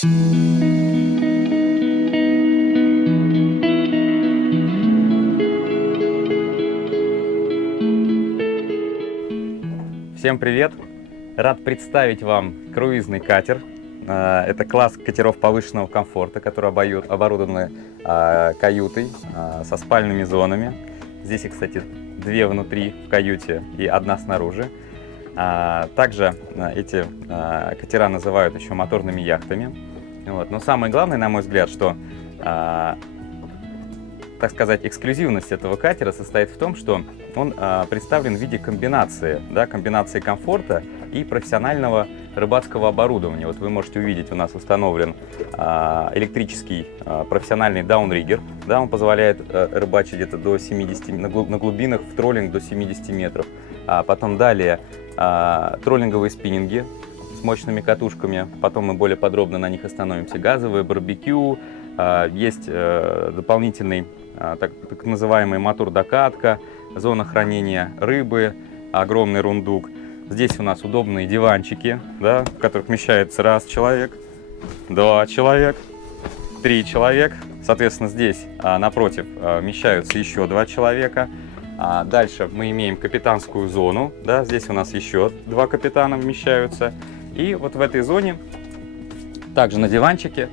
Всем привет! Рад представить вам круизный катер. Это класс катеров повышенного комфорта, которые оборудованы каютой со спальными зонами. Здесь, кстати, две внутри в каюте и одна снаружи. Также эти катера называют еще моторными яхтами. Вот. Но самое главное, на мой взгляд, что, так сказать, эксклюзивность этого катера состоит в том, что он представлен в виде комбинации, комбинации комфорта и профессионального рыбацкого оборудования. Вот вы можете увидеть, у нас установлен электрический профессиональный даунриггер. Да, он позволяет рыбачить где-то до 70, на глубинах в троллинг до 70 метров. Потом далее троллинговые спиннинги с мощными катушками. Потом мы более подробно на них остановимся. Газовые, барбекю. Есть дополнительный так называемый мотор-докатка, зона хранения рыбы, огромный рундук. Здесь у нас удобные диванчики, да, в которых вмещается раз человек, два человек, три человека. Соответственно, здесь напротив вмещаются еще два человека. Дальше мы имеем капитанскую зону, да, здесь у нас еще два капитана вмещаются. И вот в этой зоне также на диванчике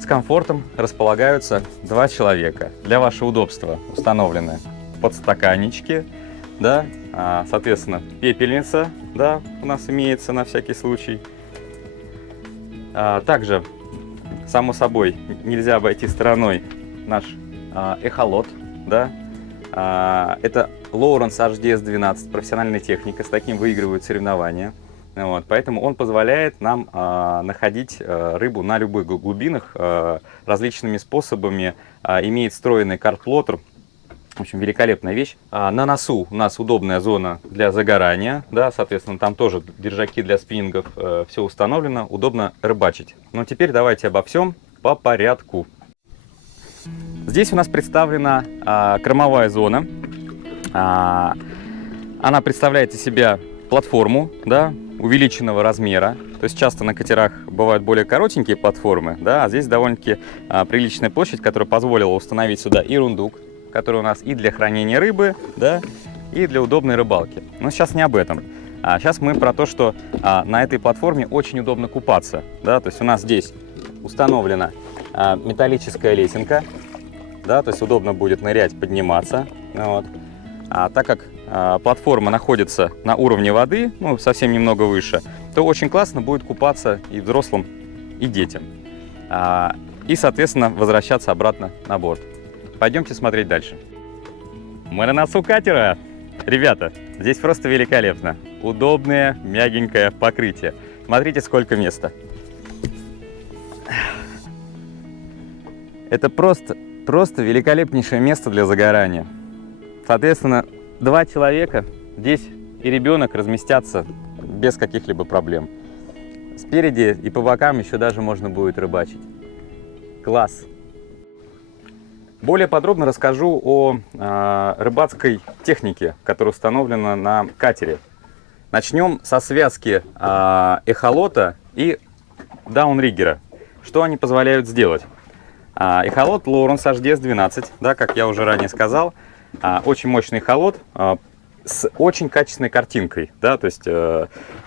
с комфортом располагаются два человека. Для вашего удобства установлены подстаканнички, да, соответственно, пепельница, да, у нас имеется на всякий случай. Также, само собой, нельзя обойти стороной наш эхолот, да. Это Lowrance HDS-12, профессиональная техника, с таким выигрывают соревнования. Вот, поэтому он позволяет нам находить рыбу на любых глубинах различными способами. Имеет встроенный карт-плоттер. В общем, великолепная вещь. На носу у нас удобная зона для загорания. Да, соответственно, там тоже держаки для спиннингов. Все установлено. Удобно рыбачить. Но теперь давайте обо всем по порядку. Здесь у нас представлена кормовая зона. Она представляет из себя платформу, да, увеличенного размера. То есть часто на катерах бывают более коротенькие платформы, да, а здесь довольно-таки приличная площадь, которая позволила установить сюда и рундук, который у нас и для хранения рыбы, да, и для удобной рыбалки. Но сейчас не об этом. Сейчас мы про то, что на этой платформе очень удобно купаться. Да, то есть у нас здесь установлена металлическая лесенка, да, то есть удобно будет нырять, подниматься. Вот. Так как платформа находится на уровне воды, ну, совсем немного выше, то очень классно будет купаться и взрослым, и детям. И, соответственно, возвращаться обратно на борт. Пойдемте смотреть дальше. Мы на носу катера. Ребята, здесь просто великолепно. Удобное, мягенькое покрытие. Смотрите, сколько места. Это просто великолепнейшее место для загорания. Соответственно, два человека здесь и ребенок разместятся без каких-либо проблем. Спереди и по бокам еще даже можно будет рыбачить. Класс! Более подробно расскажу о рыбацкой технике, которая установлена на катере. Начнем со связки эхолота и даунриггера. Что они позволяют сделать? Эхолот Lowrance HDS-12, да, как я уже ранее сказал, очень мощный эхолот с очень качественной картинкой. Да, то есть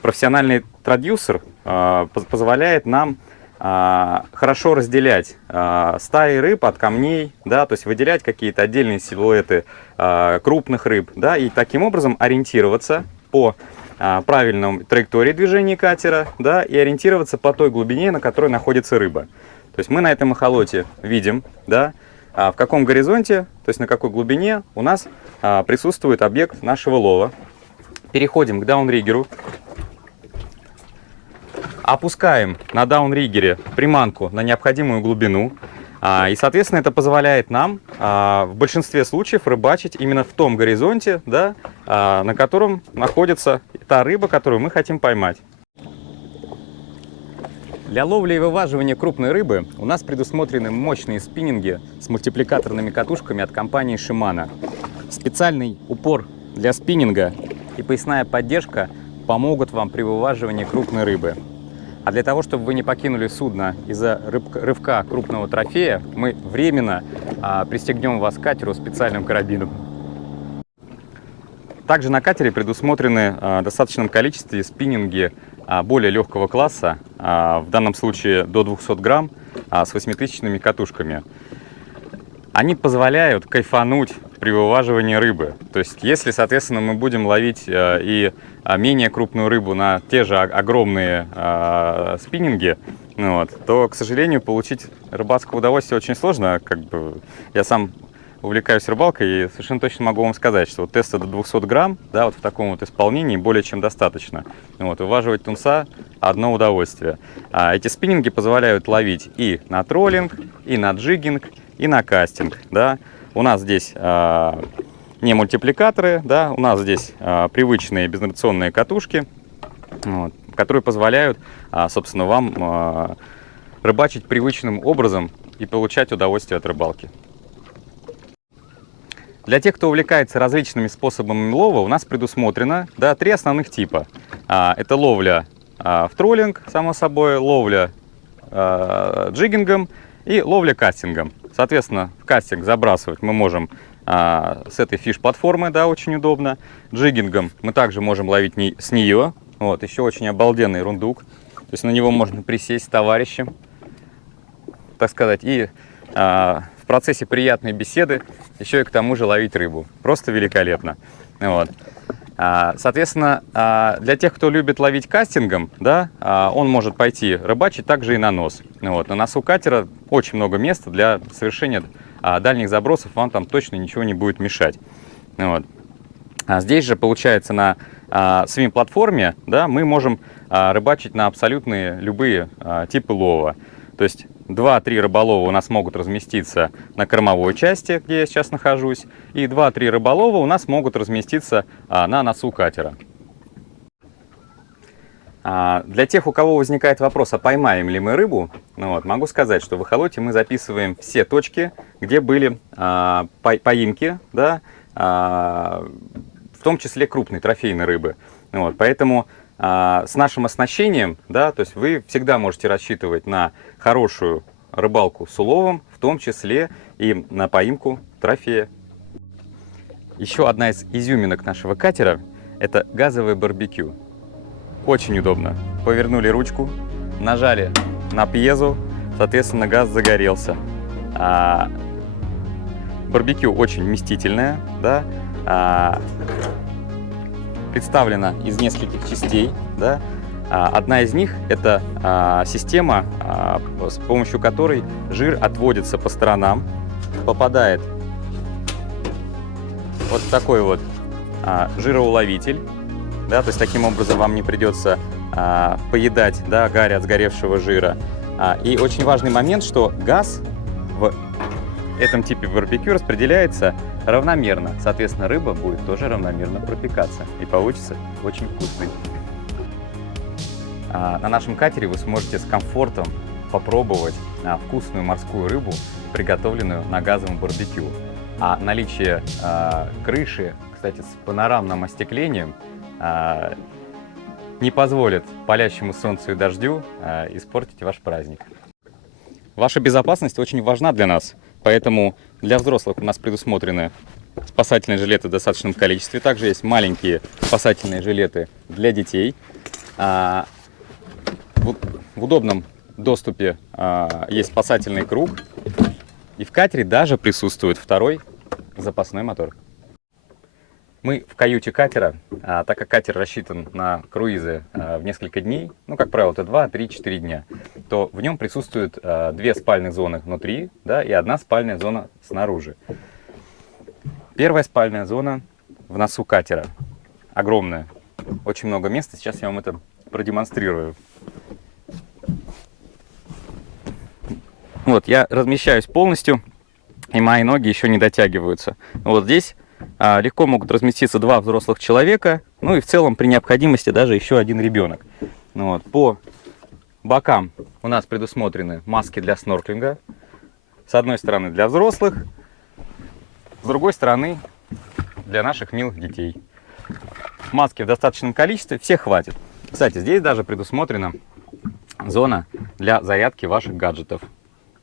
профессиональный трансдюсер позволяет нам хорошо разделять стаи рыб от камней, да, то есть выделять какие-то отдельные силуэты крупных рыб, да, и таким образом ориентироваться по правильной траектории движения катера, да, и ориентироваться по той глубине, на которой находится рыба. То есть мы на этом эхолоте видим, да, в каком горизонте, то есть на какой глубине у нас присутствует объект нашего лова. Переходим к даунриггеру. Опускаем на даунриггере приманку на необходимую глубину. И, соответственно, это позволяет нам в большинстве случаев рыбачить именно в том горизонте, да, на котором находится та рыба, которую мы хотим поймать. Для ловли и вываживания крупной рыбы у нас предусмотрены мощные спиннинги с мультипликаторными катушками от компании Shimano. Специальный упор для спиннинга и поясная поддержка помогут вам при вываживании крупной рыбы. А для того, чтобы вы не покинули судно из-за рывка крупного трофея, мы временно пристегнем вас к катеру специальным карабином. Также на катере предусмотрены в достаточном количестве спиннинги более легкого класса, в данном случае до 200 грамм, с 8000-ми катушками. Они позволяют кайфануть при вываживании рыбы. То есть, если, соответственно, мы будем ловить и менее крупную рыбу на те же огромные спиннинги, то, к сожалению, получить рыбацкое удовольствие очень сложно. Я сам увлекаюсь рыбалкой и совершенно точно могу вам сказать, что теста до 200 грамм, да, вот в таком вот исполнении более чем достаточно. Вываживать тунца – одно удовольствие. Эти спиннинги позволяют ловить и на троллинг, и на джиггинг, и на кастинг. Да. У нас здесь не мультипликаторы, да, у нас здесь привычные безинерционные катушки, которые позволяют, собственно, вам рыбачить привычным образом и получать удовольствие от рыбалки. Для тех, кто увлекается различными способами лова, у нас предусмотрено, да, 3 основных типа. Это ловля в троллинг, само собой, ловля джиггингом и ловля кастингом. Соответственно, в кастинг забрасывать мы можем с этой фиш-платформы, да, очень удобно. Джиггингом мы также можем ловить с нее. Еще очень обалденный рундук. То есть на него можно присесть с товарищем, так сказать, и в процессе приятной беседы еще и к тому же ловить рыбу. Просто великолепно. Соответственно, для тех, кто любит ловить кастингом, да, он может пойти рыбачить также и на нос. На носу катера очень много места для совершения дальних забросов, вам там точно ничего не будет мешать. Здесь же, получается, на свим-платформе, да, мы можем рыбачить на абсолютно любые типы лова. То есть 2-3 рыболова у нас могут разместиться на кормовой части, где я сейчас нахожусь, и 2-3 рыболова у нас могут разместиться на носу катера. Для тех, у кого возникает вопрос, а поймаем ли мы рыбу, могу сказать, что в эхолоте мы записываем все точки, где были поимки, да, в том числе крупной трофейной рыбы. Поэтому с нашим оснащением, да, то есть вы всегда можете рассчитывать на хорошую рыбалку с уловом, в том числе и на поимку трофея. Еще одна из изюминок нашего катера – это газовое барбекю. Очень удобно. Повернули ручку, нажали на пьезу, соответственно, газ загорелся. Барбекю очень вместительное, да, представлена из нескольких частей. Да. Одна из них – это система, с помощью которой жир отводится по сторонам, попадает вот в такой вот жироуловитель. Да, то есть таким образом вам не придется поедать, да, гарь от сгоревшего жира. И очень важный момент, что газ в этом типе барбекю распределяется равномерно. Соответственно, рыба будет тоже равномерно пропекаться и получится очень вкусный. На нашем катере вы сможете с комфортом попробовать вкусную морскую рыбу, приготовленную на газовом барбекю. А наличие крыши, кстати, с панорамным остеклением, не позволит палящему солнцу и дождю испортить ваш праздник. Ваша безопасность очень важна для нас, поэтому для взрослых у нас предусмотрены спасательные жилеты в достаточном количестве. Также есть маленькие спасательные жилеты для детей. В удобном доступе есть спасательный круг. И в катере даже присутствует второй запасной мотор. Мы в каюте катера, так как катер рассчитан на круизы в несколько дней, ну, как правило, это 2, 3, 4 дня, то в нем присутствуют 2 спальных зоны внутри, да, и 1 спальная зона снаружи. Первая спальная зона в носу катера. Огромная, очень много места. Сейчас я вам это продемонстрирую. Вот, я размещаюсь полностью, и мои ноги еще не дотягиваются. Вот здесь легко могут разместиться 2 взрослых человека, ну и в целом при необходимости даже еще 1 ребенок. Вот. По бокам у нас предусмотрены маски для снорклинга. С одной стороны для взрослых, с другой стороны для наших милых детей. Маски в достаточном количестве, всех хватит. Кстати, здесь даже предусмотрена зона для зарядки ваших гаджетов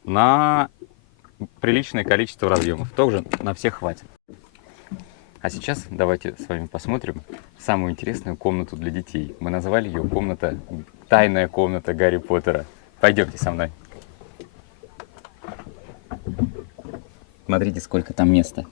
на приличное количество разъемов. Тоже на всех хватит. А сейчас давайте с вами посмотрим самую интересную комнату для детей. Мы назвали ее тайная комната Гарри Поттера. Пойдемте со мной. Смотрите, сколько там места.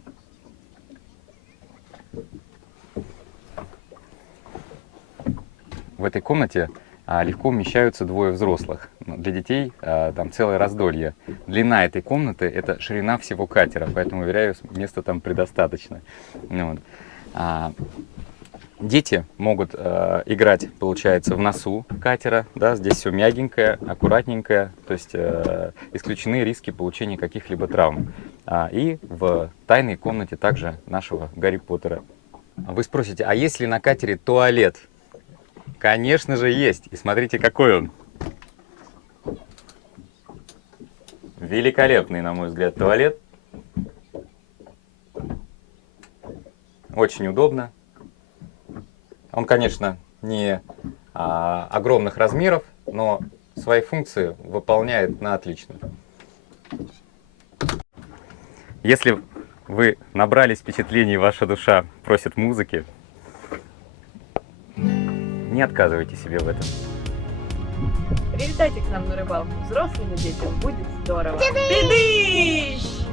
В этой комнате легко умещаются двое взрослых. Для детей там целое раздолье. Длина этой комнаты — это ширина всего катера, поэтому, уверяю, места там предостаточно. Вот. Дети могут играть, получается, в носу катера. Да? Здесь все мягенькое, аккуратненькое, то есть исключены риски получения каких-либо травм. И в тайной комнате также нашего Гарри Поттера. Вы спросите, а есть ли на катере туалет? Конечно же есть. И смотрите, какой он. Великолепный, на мой взгляд, туалет. Очень удобно. Он, конечно, не огромных размеров, но свои функции выполняет на отлично. Если вы набрались впечатлений, ваша душа просит музыки, не отказывайте себе в этом. Прилетайте к нам на рыбалку. Взрослым и детям будет здорово. Ты-дыщ!